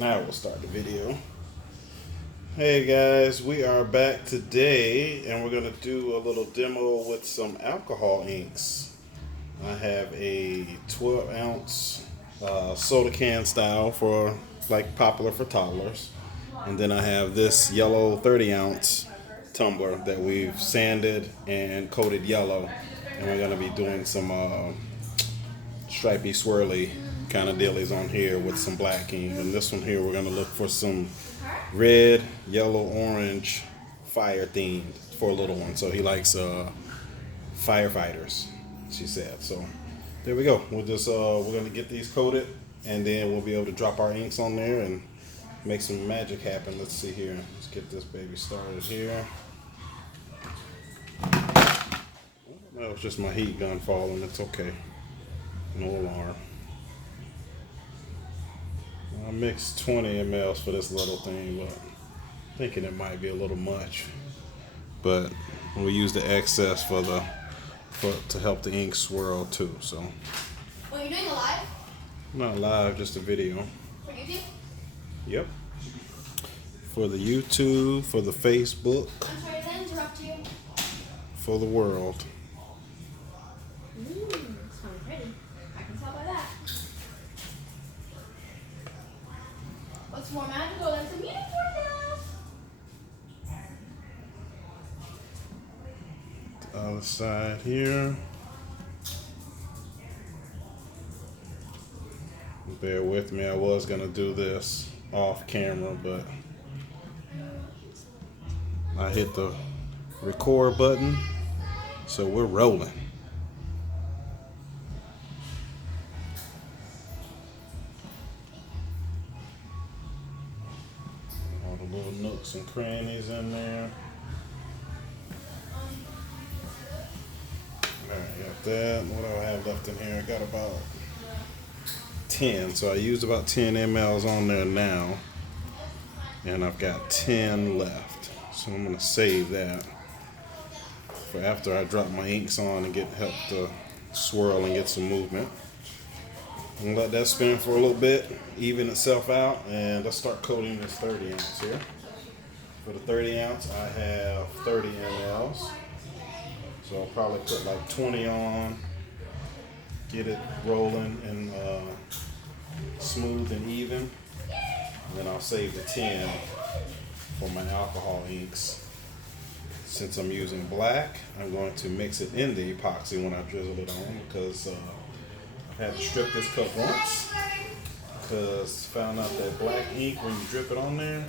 Now we'll start the video. Hey guys, we are back today and we're going to do a little demo with some alcohol inks. I have a 12 ounce soda can style for like popular for toddlers. And then I have this yellow 30 ounce tumbler that we've sanded and coated yellow. And we're going to be doing some stripey swirly kind of dealies on here with some black ink. And this one here we're going to look for some red, yellow, orange fire themed for a little one. So he likes firefighters, she said. So there we go. We're going to get these coated and then we'll be able to drop our inks on there and make some magic happen. Let's see here. Let's get this baby started here. That was just my heat gun falling. It's okay. No alarm. I mixed 20 mLs for this little thing, but I'm thinking it might be a little much. But we'll use the excess to help the ink swirl too. So. Oh, you're doing a live? Not live, just a video. For YouTube? Yep. For the YouTube, for the Facebook, I'm sorry, did I interrupt you? for the world. It's kind of pretty. I can tell by that. What's more magical than some unicorn nails? The other side here. Bear with me, I was gonna do this off camera, but I hit the record button, so we're rolling. All the little nooks and crannies in there. Alright, got that. What do I have left in here? I got about 10. So I used about 10 mLs on there now. And I've got 10 left. So I'm going to save that for after I drop my inks on and help to swirl and get some movement. I'm going to let that spin for a little bit, even itself out, and let's start coating this 30 ounce here. For the 30 ounce, I have 30 mLs. So I'll probably put like 20 on, get it rolling and smooth and even. And then I'll save the 10 for my alcohol inks. Since I'm using black, I'm going to mix it in the epoxy when I drizzle it on because I've had to strip this cup once because found out that black ink, when you drip it on there,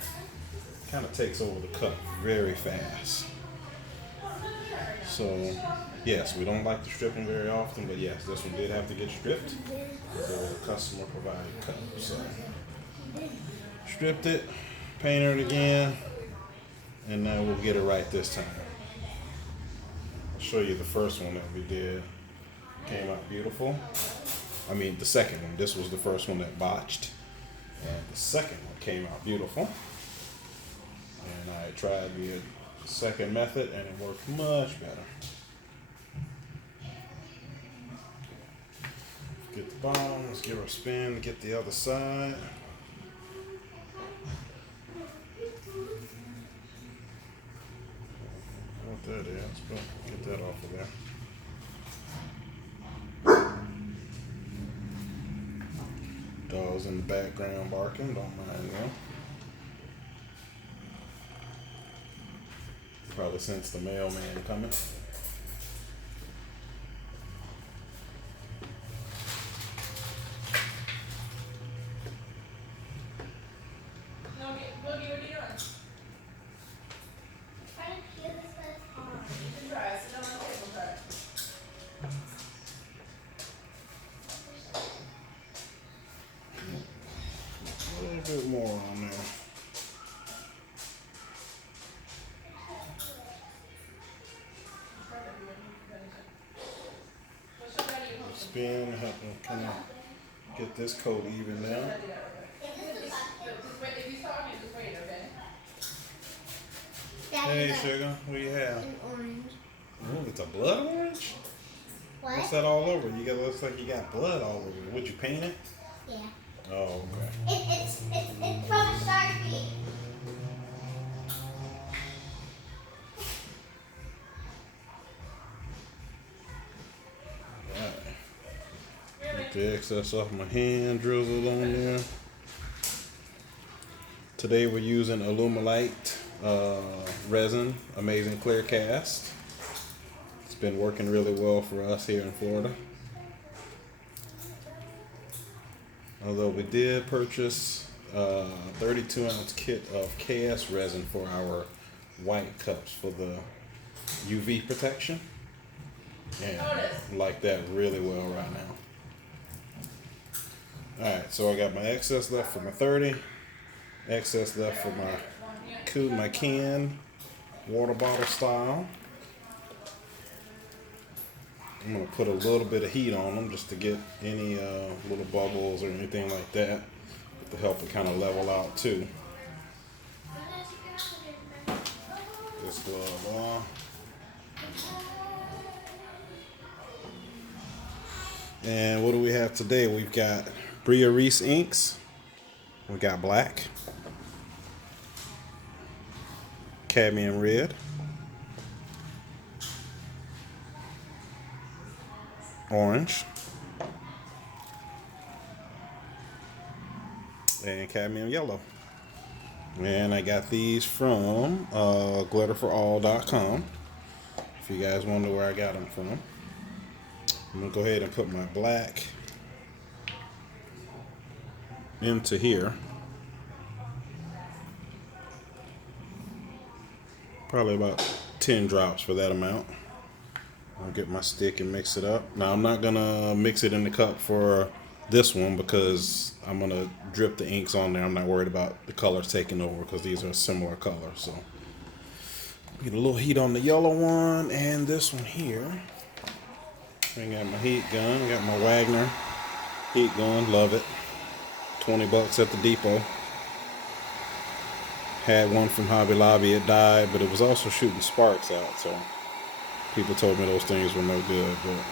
kind of takes over the cup very fast. So, yes, we don't like the stripping very often, but yes, this one did have to get stripped. The customer provided cup. So, stripped it, painted it again, and now we'll get it right this time. I'll show you the first one that we did. Came out beautiful. I mean, the second one. This was the first one that botched. And the second one came out beautiful. And I tried the second method and it worked much better. Get the bottom, let's give her a spin to get the other side. What that is, but get that off of there. Dogs in the background barking, don't mind them. Probably sense the mailman coming. A little bit more on there. Spin, help them kind of get this coat even now. Hey sugar, what do you have? An orange. Oh, it's a blood orange? What? What's that all over? Looks like you got blood all over you. Would you paint it? Yeah. Oh, okay. It's the excess off my hand, drizzled on there. Today we're using Alumilite resin, amazing clear cast. It's been working really well for us here in Florida. Although we did purchase a 32-ounce kit of KS resin for our white cups for the UV protection. And I like that really well right now. Alright, so I got my excess left for my 30, excess left for my can, water bottle style. I'm going to put a little bit of heat on them just to get any little bubbles or anything like that to help it kind of level out too. This glove on. And what do we have today? We've got Brea Reese inks. We got black, cadmium red, orange, and cadmium yellow. And I got these from glitterforall.com. If you guys wonder where I got them from. I'm going to go ahead and put my black into here. Probably about 10 drops for that amount. I'll get my stick and mix it up. Now I'm not going to mix it in the cup for this one because I'm going to drip the inks on there. I'm not worried about the colors taking over because these are similar colors. So get a little heat on the yellow one and this one here. I got my heat gun, got my Wagner heat gun, love it. 20 bucks at the depot. Had one from Hobby Lobby, it died, but it was also shooting sparks out, so people told me those things were no good. But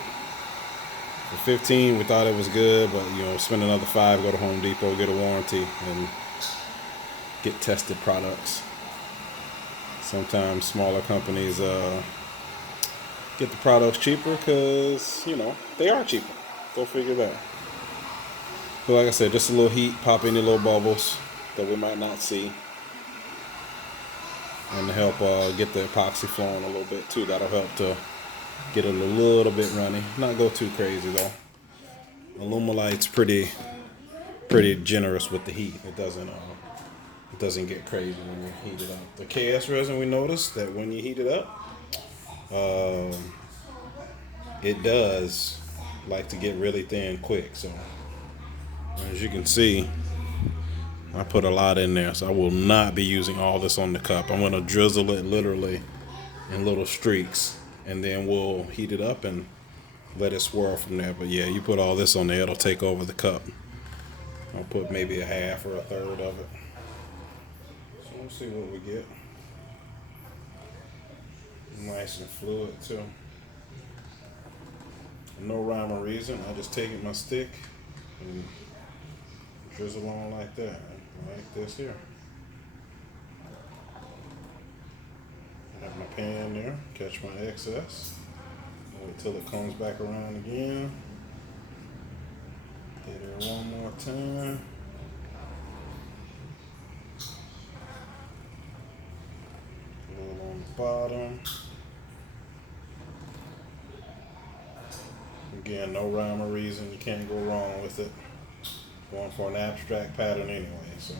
for 15, we thought it was good, but you know, spend another 5, go to Home Depot, get a warranty, and get tested products. Sometimes smaller companies get the products cheaper because, you know, they are cheaper. Go figure that. But like I said, just a little heat, pop any little bubbles that we might not see. And to help get the epoxy flowing a little bit too. That'll help to get it a little bit runny. Not go too crazy though. Alumilite's pretty generous with the heat. It doesn't get crazy when you heat it up. The KS resin, we noticed that when you heat it up, it does like to get really thin quick. So as you can see, I put a lot in there, so I will not be using all this on the cup. I'm going to drizzle it literally in little streaks, and then we'll heat it up and let it swirl from there. But yeah, you put all this on there, it'll take over the cup. I'll put maybe a half or a third of it. So we'll see what we get. Nice and fluid too. No rhyme or reason. I just take it my stick and drizzle on like that, like this here. I have my pan there, catch my excess. Wait till it comes back around again. Hit it one more time. A little on the bottom. Again, no rhyme or reason. You can't go wrong with it. Going for an abstract pattern anyway, so.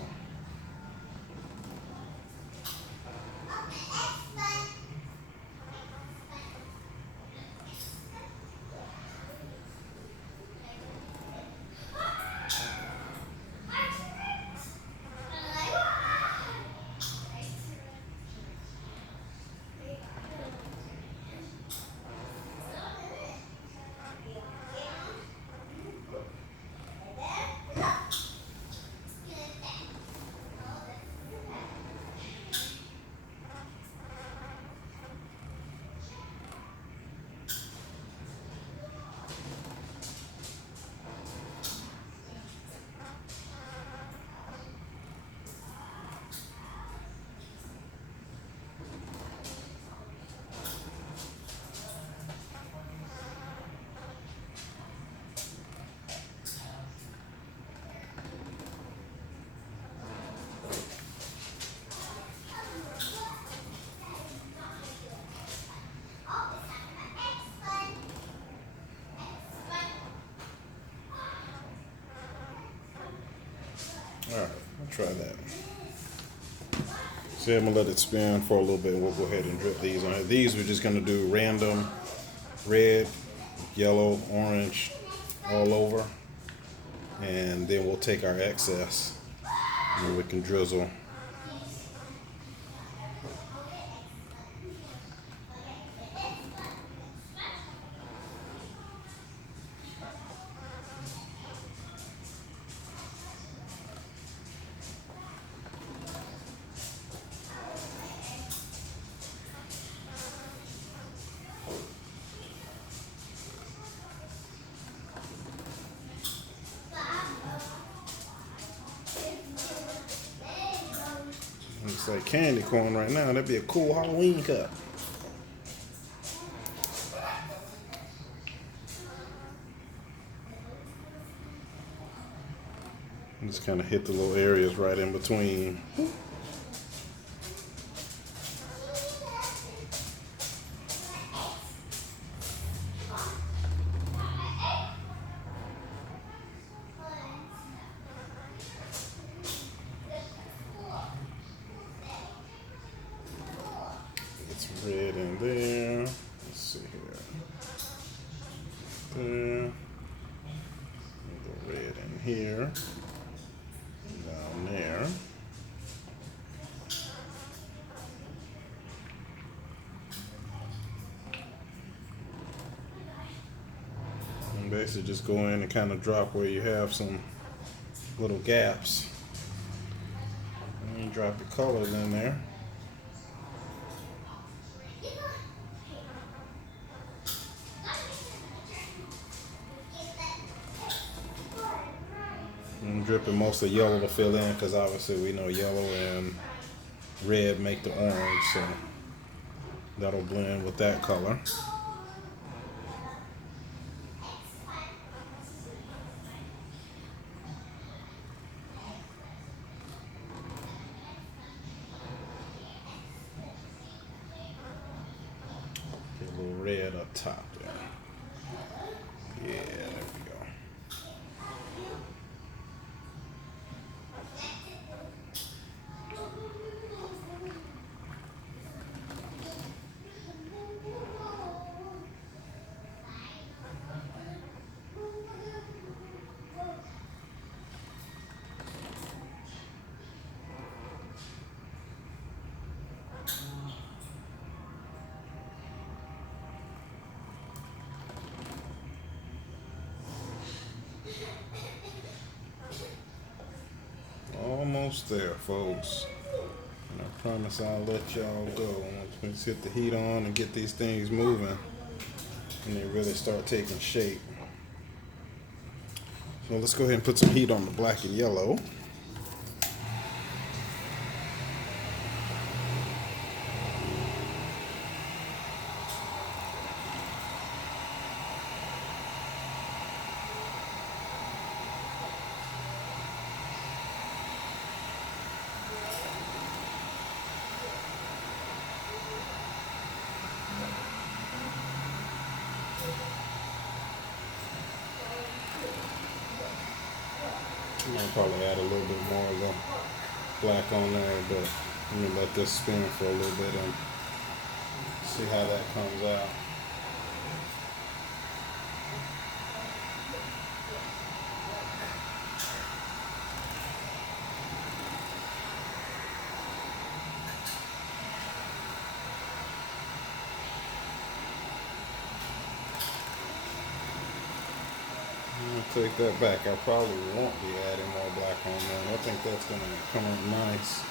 I'll try that. So I'm gonna let it spin for a little bit and we'll go ahead and drip these on. These we're just gonna do random red, yellow, orange, all over. And then we'll take our excess and we can drizzle. Looks like candy corn right now. That'd be a cool Halloween cup. Just kind of hit the little areas right in between. It's red in there. Let's see here. There. Go red in here. Down there. And basically just go in and kind of drop where you have some little gaps. And you drop the colors in there. I'm dripping most of yellow to fill in because obviously we know yellow and red make the orange, so that'll blend with that color. Get a little red up top there. Yeah, there we go. Almost there, folks. And I promise I'll let y'all go once we hit the heat on and get these things moving and they really start taking shape. So let's go ahead and put some heat on the black and yellow. I'll probably add a little bit more of the black on there, but I'm gonna let this spin for a little bit and see how that comes out. Take that back. I probably won't be adding more black on there. I think that's going to come out nice.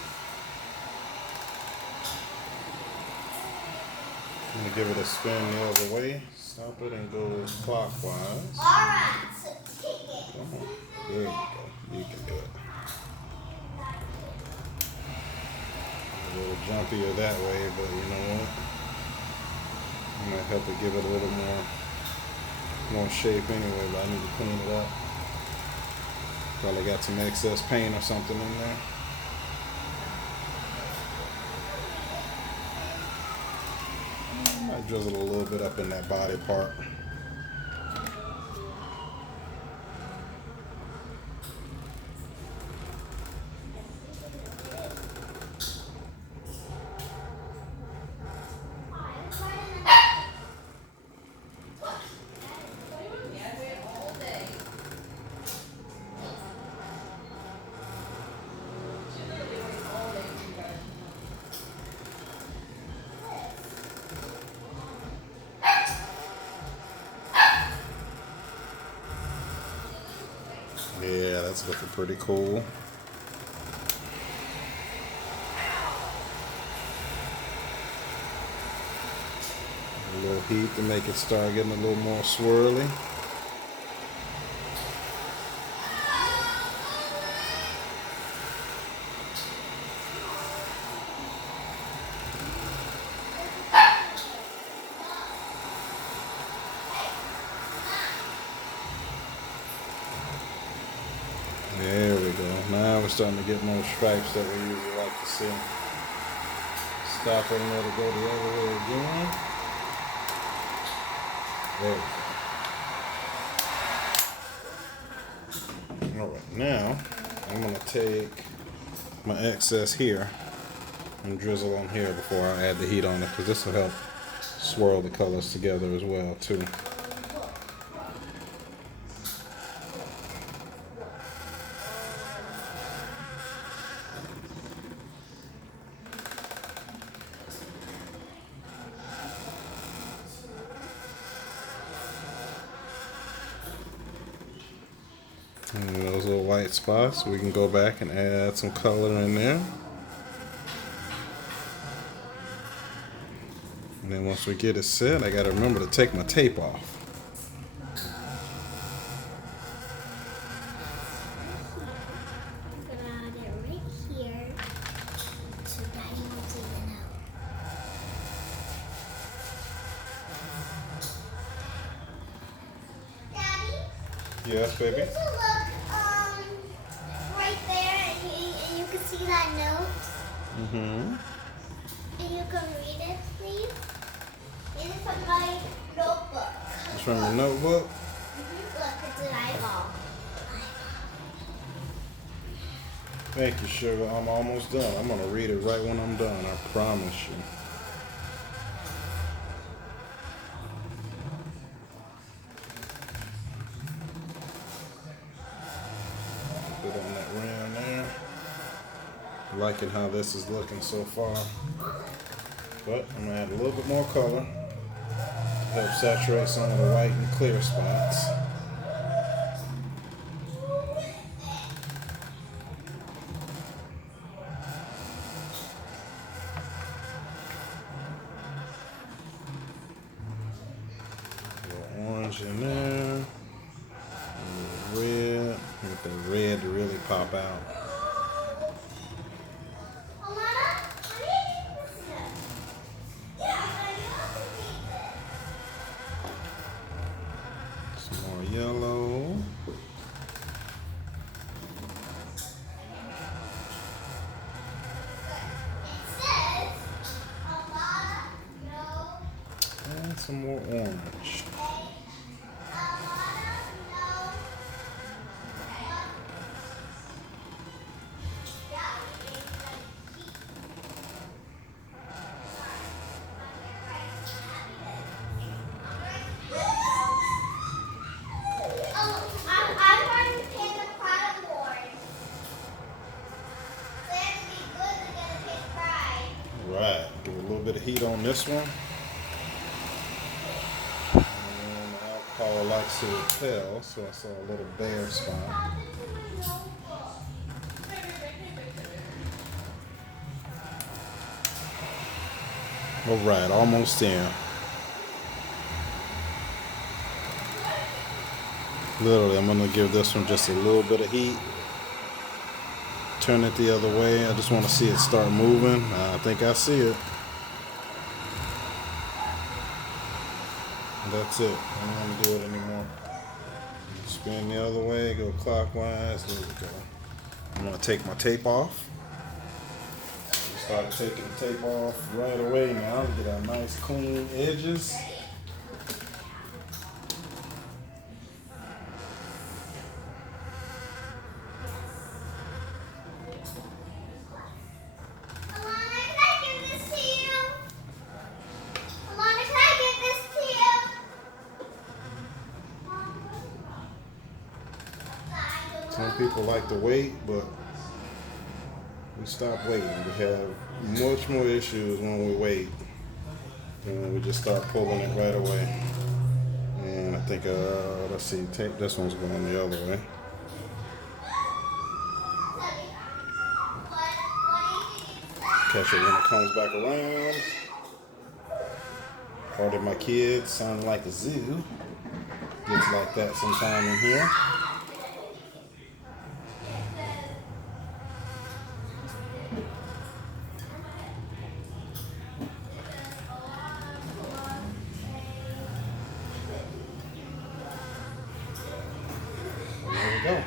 I'm going to give it a spin the other way. Stop it and go clockwise. Alright, so take it. Come on. There you go. You can do it. A little jumpier that way, but you know what? I'm going to help it give it a little more shape anyway, but I need to clean it up. Probably got some excess paint or something in there. I drizzle a little bit up in that body part. Looking pretty cool. A little heat to make it start getting a little more swirly. There we go. Now we're starting to get more stripes that we usually like to see. Stop and let it go the other way again. There we go. Alright, now I'm going to take my excess here and drizzle on here before I add the heat on it, because this will help swirl the colors together as well too. And those little white spots, we can go back and add some color in there. And then once we get it set, I gotta remember to take my tape off. I'm gonna add it right here so Daddy won't even know. Daddy? Yes, baby? Could you look right there and you can see that note? Mm-hmm. And you can read it, please? It is from my notebook. It's from your notebook? Look, it's an eyeball. Thank you, sugar. I'm almost done. I'm gonna read it right when I'm done, I promise you. Put on that rim there. Liking how this is looking so far. But I'm gonna add a little bit more color to help saturate some of the white and clear spots. A little orange in there. A little red. Get the red to really pop out. Some more yellow. And some more orange. Right, give a little bit of heat on this one. And the alcohol likes to repel, so I saw a little bare spot. Alright, almost in. Literally, I'm going to give this one just a little bit of heat. Turn it the other way. I just want to see it start moving. I think I see it. That's it. I don't want to do it anymore. Spin the other way, go clockwise. There we go. I'm going to take my tape off. Start taking the tape off right away now to get our nice clean edges. Some people like to wait, but we stop waiting. We have much more issues when we wait, and we just start pulling it right away. And I think, let's see, this one's going the other way. Catch it when it comes back around. Pardon my kids, sound like a zoo. Gets like that sometime in here. There we go.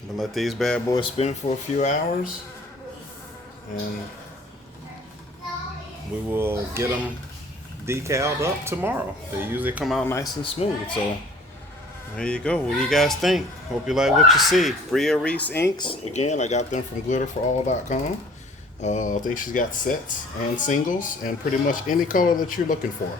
I'm gonna let these bad boys spin for a few hours, and we will get them decaled up tomorrow. They usually come out nice and smooth. So there you go. What do you guys think? Hope you like what you see. Brea Reese inks. Again, I got them from glitterforall.com. I think she's got sets and singles and pretty much any color that you're looking for.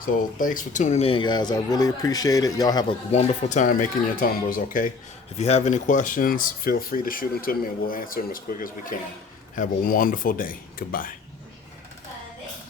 So thanks for tuning in, guys. I really appreciate it. Y'all have a wonderful time making your tumblers, okay? If you have any questions, feel free to shoot them to me and we'll answer them as quick as we can. Have a wonderful day. Goodbye.